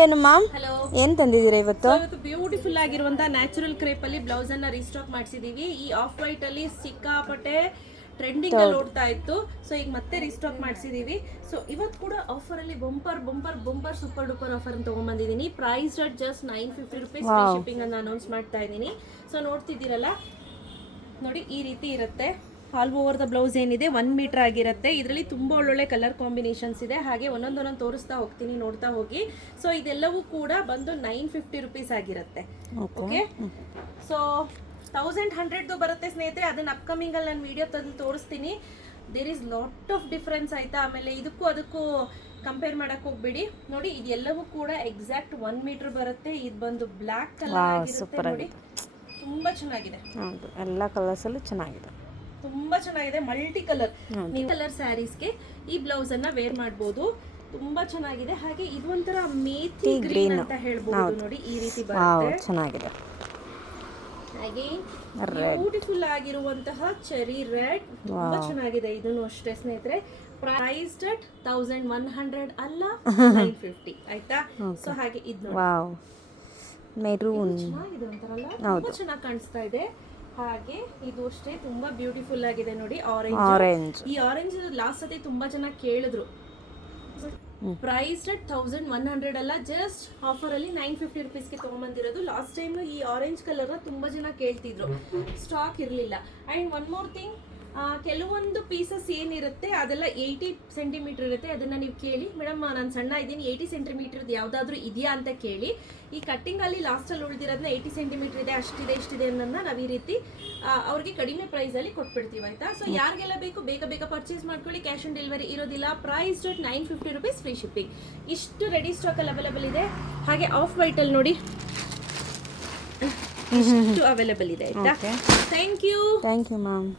Hi ಅನು ma'am, hello, ಏನು ತಂದಿದ್ದೀರಾ ಇವತ್ತು? ಇವತ್ತು ಬ್ಯೂಟಿಫುಲ್ ಆಗಿರುವಂತ ನ್ಯಾಚುರಲ್ ಕ್ರೇಪ್ ಅಲ್ಲಿ ಬ್ಲೌಸ್ ಅನ್ನ ರೀಸ್ಟಾಕ್ ಮಾಡಿಸಿದೀವಿ. ಈ ಆಫ್ ವೈಟ್ ಅಲ್ಲಿ ಸಿಕ್ಕಾಪಟ್ಟೆ ಟ್ರೆಂಡಿಂಗ್ ಅಲ್ಲಿ ಓಡ್ತಾ ಇತ್ತು. ಸೊ ಈಗ ಮತ್ತೆ ರೀಸ್ಟಾಕ್ ಮಾಡಿಸಿದೀವಿ. ಸೊ ಇವತ್ತು ಕೂಡ ಆಫರ್ ಅಲ್ಲಿ ಬಂಪರ್ ಸೂಪರ್ ಡೂಪರ್ ಆಫರ್ ಅಂತ ತಗೊಂಡ್ಬಂದಿದ್ದೀನಿ. Price at just 950 rupees, free shipping ಅನ್ನ ಅನೌನ್ಸ್ ಮಾಡ್ತಾ ಇದ್ದೀನಿ. ಸೊ ನೋಡ್ತಿದ್ದೀರಲ್ಲ, ನೋಡಿ ಈ ರೀತಿ ಇರುತ್ತೆ. ಆಲ್ ಓವರ್ ದ ಬ್ಲೌಸ್ ಏನಿದೆ 1 ಮೀಟರ್ ಆಗಿರುತ್ತೆ. ಇದರಲ್ಲಿ ತುಂಬ ಒಳ್ಳೊಳ್ಳೆ ಕಲರ್ ಕಾಂಬಿನೇಷನ್ಸ್ ಇದೆ. ಹಾಗೆ ಒಂದೊಂದೊಂದೊಂದು ತೋರಿಸ್ತಾ ಹೋಗ್ತೀನಿ, ನೋಡ್ತಾ ಹೋಗಿ. ಸೊ ಇದೆಲ್ಲವೂ ಕೂಡ ಬಂದು 950 ರುಪೀಸ್ ಆಗಿರುತ್ತೆ. ಓಕೆ, ಸೊ 1100 ಬರುತ್ತೆ ಸ್ನೇಹಿತರೆ. ಅದನ್ನ ಅಪ್ಕಮಿಂಗ್ ಅಲ್ಲಿ ನಾನು ವಿಡಿಯೋ ತಂದು ತೋರಿಸ್ತೀನಿ. There is lot of difference ಆಯ್ತಾ. ಆಮೇಲೆ ಇದಕ್ಕೂ ಅದಕ್ಕೂ ಕಂಪೇರ್ ಮಾಡಕ್ ಹೋಗ್ಬಿಡಿ. ನೋಡಿ ಇದೆಲ್ಲವೂ ಕೂಡ ಎಕ್ಸಾಕ್ಟ್ 1 ಮೀಟರ್ ಬರುತ್ತೆ. ಇದು ಬಂದು ಬ್ಲ್ಯಾಕ್ ಕಲರ್ ಆಗಿರುತ್ತೆ. ನೋಡಿ ತುಂಬಾ ಚೆನ್ನಾಗಿದೆ. ಹೌದು, ಎಲ್ಲ ಕಲರ್ಸಲ್ಲೂ ಚೆನ್ನಾಗಿದೆ, ತುಂಬಾ ಚೆನ್ನಾಗಿದೆ. ಮಲ್ಟಿ ಕಲರ್ ನೀವು ಕಲರ್ ಸ್ಯಾರೀಸ್ಗೆ ಈ ಬ್ಲೌಸ್ ಅನ್ನ ವೇರ್ ಮಾಡಬಹುದು. ತುಂಬಾ ಚೆನ್ನಾಗಿದೆ. ಹಾಗೆ ಇದು ಒಂಥರ ಮೇಥಿ ಗ್ರೀನ್ ಅಂತ ಹೇಳ್ಬಹುದು. ನೋಡಿ ಈ ರೀತಿ ಬರುತ್ತೆ, ಚೆನ್ನಾಗಿದೆ. ಹಾಗೆ ಬ್ಯೂಟಿಫುಲ್ ಆಗಿರುವಂತಹ ಚೆರಿ ರೆಡ್, ತುಂಬಾ ಚೆನ್ನಾಗಿದೆ. ಇದನ್ನು ಅಷ್ಟೇ ಸ್ನೇಹಿತರೆ. ಪ್ರೈಸ್ ಅಟ್ 1100 ಅಲ್ಲ 950 ಆಯ್ತಾ. ಸೊ ಹಾಗೆ ಇದು ನೋಡಿ, ವಾವ್, ಮೆರೂನ್ ಚೆನ್ನಾಗಿದೆ ಒಂಥರಲ್ಲ, ತುಂಬಾ ಚೆನ್ನಾಗಿ ಕಾಣಿಸ್ತಾ ಇದೆ. ಹಾಗೆ ಇದು ಅಷ್ಟೇ ತುಂಬಾ ಬ್ಯೂಟಿಫುಲ್ ಆಗಿದೆ. ನೋಡಿ ಆರೆಂಜ್. ಈ ಆರೆಂಜ್ ಲಾಸ್ಟ್ ಸತಿ ತುಂಬಾ ಜನ ಕೇಳಿದ್ರು. ಪ್ರೈಸ್ ಅಟ್ 1100 ಅಲ್ಲ, ಜಸ್ಟ್ ಆಫರ್ ಅಲ್ಲಿ 950 ರುಪೀಸ್ಗೆ ತಗೊಂಡ್ಬಂದಿರೋದು. ಲಾಸ್ಟ್ ಟೈಮ್ ಈ ಆರೆಂಜ್ ಕಲರ್ ತುಂಬಾ ಜನ ಕೇಳ್ತಿದ್ರು, ಸ್ಟಾಕ್ ಇರಲಿಲ್ಲ. ಅಂಡ್ ಒನ್ ಮೋರ್ ಥಿಂಗ್, ಕೆಲವೊಂದು ಪೀಸಸ್ ಏನಿರುತ್ತೆ ಅದೆಲ್ಲ 80 ಸೆಂಟಿಮೀಟರ್ ಇರುತ್ತೆ. ಅದನ್ನ ನೀವು ಕೇಳಿ, ಮೇಡಮ್ ನಾನು ಸಣ್ಣ ಇದ್ದೀನಿ, 80 ಸೆಂಟಿಮೀಟರ್ ಯಾವ್ದಾದ್ರು ಇದೆಯಾ ಅಂತ ಕೇಳಿ. ಈ ಕಟ್ಟಿಂಗ್ ಅಲ್ಲಿ ಲಾಸ್ಟ್ ಅಲ್ಲಿ ಉಳಿದಿರೋದನ್ನ 80 ಸೆಂಟಿಮೀಟರ್ ಇದೆ, ಅಷ್ಟಿದೆ ಇಷ್ಟಿದೆ ಅನ್ನೋದನ್ನ ನಾವು ಈ ರೀತಿ ಅವ್ರಿಗೆ ಕಡಿಮೆ ಪ್ರೈಸ್ ಅಲ್ಲಿ ಕೊಟ್ಬಿಡ್ತೀವಿ ಆಯ್ತಾ. ಸೊ ಯಾರಿಗೆಲ್ಲ ಬೇಕು ಬೇಗ ಪರ್ಚೇಸ್ ಮಾಡ್ಕೊಳ್ಳಿ. ಕ್ಯಾಶ್ ಆನ್ ಡೆಲಿವರಿ ಇರೋದಿಲ್ಲ. Price at 950 rupees, free shipping. ಇಷ್ಟು ರೆಡಿ ಸ್ಟಾಕ್ ಅಲ್ಲಿ ಅವೈಲೇಬಲ್ ಇದೆ. ಹಾಗೆ ಆಫ್ ವೈಟ್ ಅಲ್ಲಿ ನೋಡಿ ಇಷ್ಟು ಅವೈಲೇಬಲ್ ಇದೆ ಆಯ್ತಾ. Thank you ma'am.